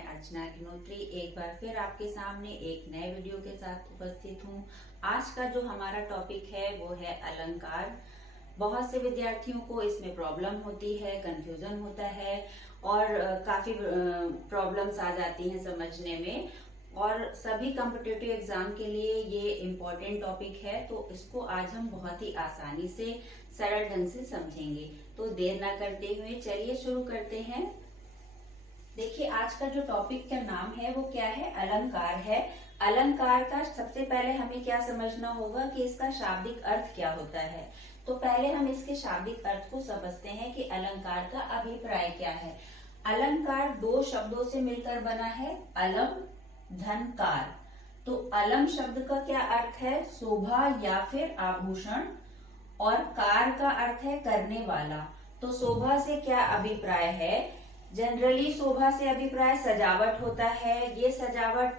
मैं अर्चना अग्निहोत्री एक बार फिर आपके सामने एक नए वीडियो के साथ उपस्थित हूँ। आज का जो हमारा टॉपिक है वो है अलंकार। बहुत से विद्यार्थियों को इसमें प्रॉब्लम होती है, कंफ्यूजन होता है और काफी प्रॉब्लम्स आ जाती हैं समझने में। और सभी कॉम्पिटिटिव एग्जाम के लिए ये इम्पोर्टेंट टॉपिक है, तो इसको आज हम बहुत ही आसानी से सरल ढंग से समझेंगे। तो देर ना करते हुए चलिए शुरू करते हैं। देखिए, आज का जो टॉपिक का नाम है वो क्या है? अलंकार है। अलंकार का सबसे पहले हमें क्या समझना होगा कि इसका शाब्दिक अर्थ क्या होता है। तो पहले हम इसके शाब्दिक अर्थ को समझते हैं कि अलंकार का अभिप्राय क्या है। अलंकार दो शब्दों से मिलकर बना है, अलम धन कार। तो अलम शब्द का क्या अर्थ है? शोभा या फिर आभूषण, और कार का अर्थ है करने वाला। तो शोभा से क्या अभिप्राय है? जनरली शोभा से अभिप्राय सजावट होता है। ये सजावट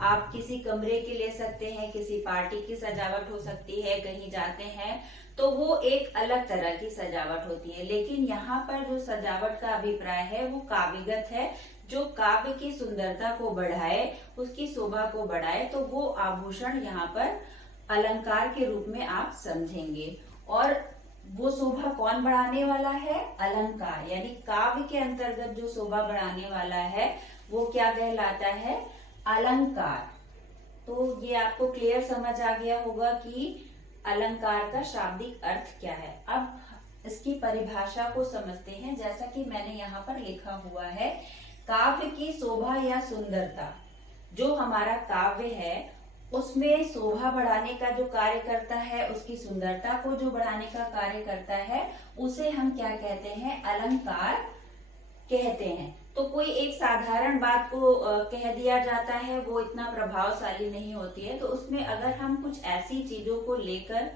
आप किसी कमरे की ले सकते हैं, किसी पार्टी की सजावट हो सकती है, कहीं जाते हैं तो वो एक अलग तरह की सजावट होती है। लेकिन यहाँ पर जो सजावट का अभिप्राय है वो काव्यगत है, जो काव्य की सुंदरता को बढ़ाए, उसकी शोभा को बढ़ाए। तो वो आभूषण यहाँ पर अलंकार के रूप में आप समझेंगे। और वो शोभा कौन बढ़ाने वाला है? अलंकार, यानी काव्य के अंतर्गत जो शोभा बढ़ाने वाला है वो क्या कहलाता है? अलंकार। तो ये आपको क्लियर समझ आ गया होगा कि अलंकार का शाब्दिक अर्थ क्या है। अब इसकी परिभाषा को समझते हैं। जैसा कि मैंने यहाँ पर लिखा हुआ है, काव्य की शोभा या सुंदरता। जो हमारा काव्य है उसमें शोभा बढ़ाने का जो कार्य करता है, उसकी सुंदरता को जो बढ़ाने का कार्य करता है, उसे हम क्या कहते हैं? अलंकार कहते हैं। तो कोई एक साधारण बात को कह दिया जाता है, वो इतना प्रभावशाली नहीं होती है। तो उसमें अगर हम कुछ ऐसी चीजों को लेकर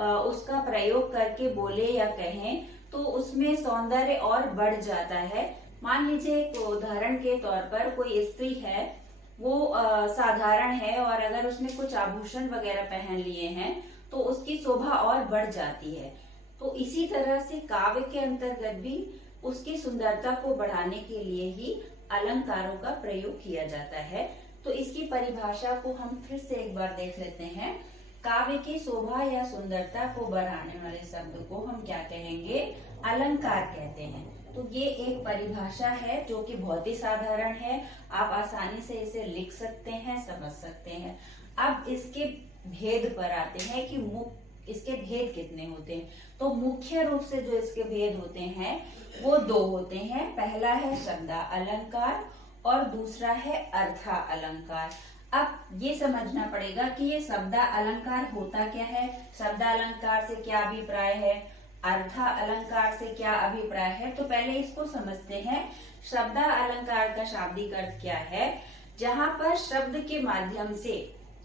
उसका प्रयोग करके बोले या कहें तो उसमें सौंदर्य और बढ़ जाता है। मान लीजिए एक उदाहरण के तौर पर कोई स्त्री है, वो साधारण है और अगर उसने कुछ आभूषण वगैरह पहन लिए हैं तो उसकी शोभा और बढ़ जाती है। तो इसी तरह से काव्य के अंतर्गत भी उसकी सुंदरता को बढ़ाने के लिए ही अलंकारों का प्रयोग किया जाता है। तो इसकी परिभाषा को हम फिर से एक बार देख लेते हैं। काव्य की शोभा या सुंदरता को बढ़ाने वाले शब्द को हम क्या कहेंगे? अलंकार कहते हैं। तो ये एक परिभाषा है जो कि बहुत ही साधारण है, आप आसानी से इसे लिख सकते हैं, समझ सकते हैं। अब इसके भेद पर आते हैं कि इसके भेद कितने होते हैं। तो मुख्य रूप से जो इसके भेद होते हैं वो दो होते हैं। पहला है शब्दा अलंकार और दूसरा है अर्था अलंकार। अब ये समझना पड़ेगा कि ये शब्दा अलंकार होता क्या है, शब्दा अलंकार से क्या अभिप्राय है, अर्था अलंकार से क्या अभिप्राय है। तो पहले इसको समझते हैं। शब्दा अलंकार का शाब्दिक अर्थ क्या है? जहां पर शब्द के माध्यम से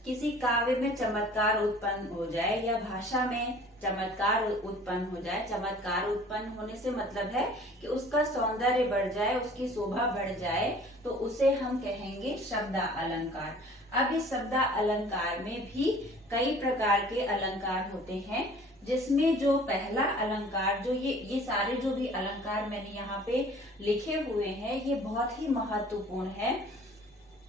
किसी काव्य में चमत्कार उत्पन्न हो जाए या भाषा में चमत्कार उत्पन्न हो जाए। चमत्कार उत्पन्न होने से मतलब है कि उसका सौंदर्य बढ़ जाए, उसकी शोभा बढ़ जाए, तो उसे हम कहेंगे शब्दा अलंकार। अब इस शब्दा अलंकार में भी कई प्रकार के अलंकार होते हैं, जिसमें जो पहला अलंकार, जो ये सारे जो भी अलंकार मैंने यहाँ पे लिखे हुए हैं, ये बहुत ही महत्वपूर्ण है।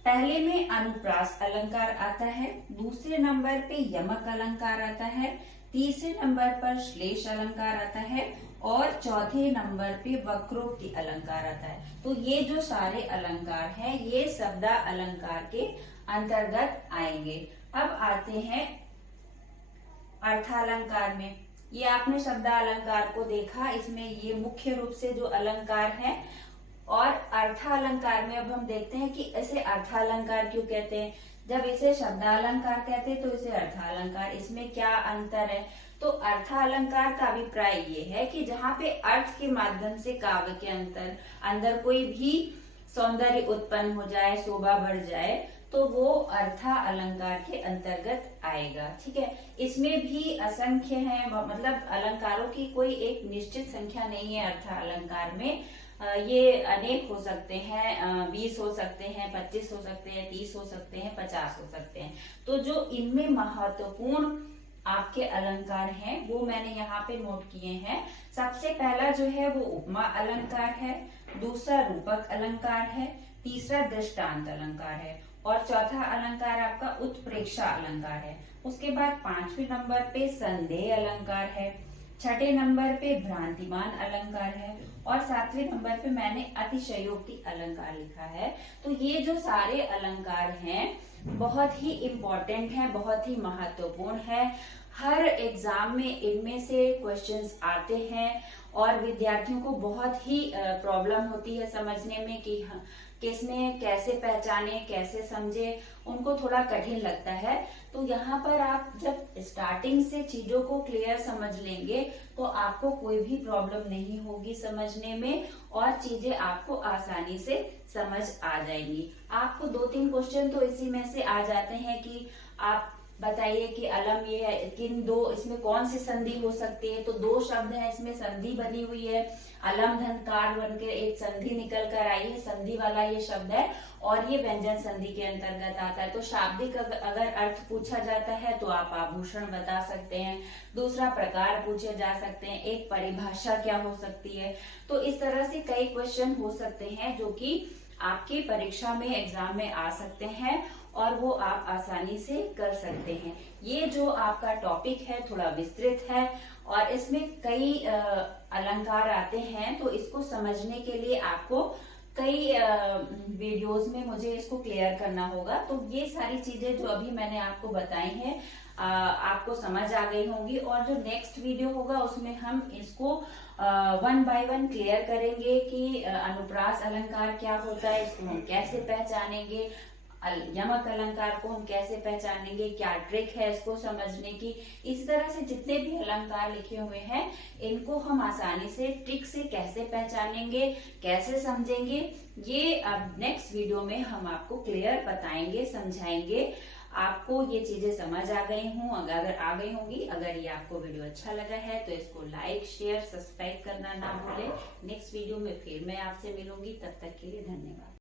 पहले में अनुप्रास अलंकार आता है, दूसरे नंबर पे यमक अलंकार आता है, तीसरे नंबर पर श्लेष अलंकार आता है और चौथे नंबर पे वक्रोक्ति अलंकार आता है। तो ये जो सारे अलंकार हैं ये शब्दा अलंकार के अंतर्गत आएंगे। अब आते हैं अर्थालंकार में। ये आपने शब्दा अलंकार को देखा, इसमें ये मुख्य रूप से जो अलंकार है। और अर्थालंकार में अब हम देखते हैं कि इसे अर्थालंकार क्यों कहते हैं। जब इसे शब्दालंकार कहते हैं तो इसे अर्थालंकार, इसमें क्या अंतर है? तो अर्थालंकार का अभिप्राय ये है कि जहाँ पे अर्थ के माध्यम से काव्य के अंदर कोई भी सौंदर्य उत्पन्न हो जाए, शोभा बढ़ जाए, तो वो अर्था अलंकार के अंतर्गत आएगा। ठीक है, इसमें भी असंख्य है, मतलब अलंकारों की कोई एक निश्चित संख्या नहीं है अर्था अलंकार में। ये अनेक हो सकते हैं, 20 हो सकते हैं, 25 हो सकते हैं, 30 हो सकते हैं, 50 हो सकते हैं। तो जो इनमें महत्वपूर्ण आपके अलंकार हैं वो मैंने यहाँ पे नोट किए हैं। सबसे पहला जो है वो उपमा अलंकार है, दूसरा रूपक अलंकार है, तीसरा दृष्टांत अलंकार है और चौथा अलंकार आपका उत्प्रेक्षा अलंकार है। उसके बाद 5वें नंबर पे संदेह अलंकार है, छठे नंबर पे भ्रांतिमान अलंकार है और 7वें नंबर पे मैंने अतिशयोक्ति अलंकार लिखा है। तो ये जो सारे अलंकार हैं बहुत ही इम्पोर्टेंट है, बहुत ही महत्वपूर्ण है। हर एग्जाम में इनमें से क्वेश्चंस आते हैं और विद्यार्थियों को बहुत ही प्रॉब्लम होती है समझने में कि किसमें कैसे पहचाने, कैसे समझे, उनको थोड़ा कठिन लगता है। तो यहाँ पर आप जब स्टार्टिंग से चीजों को क्लियर समझ लेंगे तो आपको कोई भी प्रॉब्लम नहीं होगी समझने में और चीजें आपको आसानी से समझ आ जाएंगी। आपको 2-3 क्वेश्चन तो इसी में से आ जाते हैं कि आप बताइए कि अलम ये है, किन दो इसमें कौन सी संधि हो सकती है। तो 2 शब्द है, इसमें संधि बनी हुई है, अलम धन कार बन के एक संधि निकल कर आई है, संधि वाला ये शब्द है और ये व्यंजन संधि के अंतर्गत आता है। तो शाब्दिक अगर अर्थ पूछा जाता है तो आप आभूषण बता सकते हैं, दूसरा प्रकार पूछे जा सकते हैं, एक परिभाषा क्या हो सकती है। तो इस तरह से कई क्वेश्चन हो सकते हैं जो कि आपकी परीक्षा में एग्जाम में आ सकते हैं और वो आप आसानी से कर सकते हैं। ये जो आपका टॉपिक है थोड़ा विस्तृत है और इसमें कई अलंकार आते हैं, तो इसको समझने के लिए आपको कई वीडियोस में मुझे इसको क्लियर करना होगा। तो ये सारी चीजें जो अभी मैंने आपको बताई हैं आपको समझ आ गई होंगी और जो नेक्स्ट वीडियो होगा उसमें हम इसको 1 बाय 1 क्लियर करेंगे कि अनुप्रास अलंकार क्या होता है, इसको हम कैसे पहचानेंगे, यमक अलंकार को हम कैसे पहचानेंगे, क्या ट्रिक है इसको समझने की। इस तरह से जितने भी अलंकार लिखे हुए हैं इनको हम आसानी से ट्रिक से कैसे पहचानेंगे, कैसे समझेंगे, ये अब नेक्स्ट वीडियो में हम आपको क्लियर बताएंगे, समझाएंगे। आपको ये चीजें समझ आ गई हूँ, अगर आ गई होंगी, अगर ये आपको वीडियो अच्छा लगा है तो इसको लाइक शेयर सब्सक्राइब करना ना भूलें। नेक्स्ट वीडियो में फिर मैं आपसे मिलूंगी, तब तक के लिए धन्यवाद।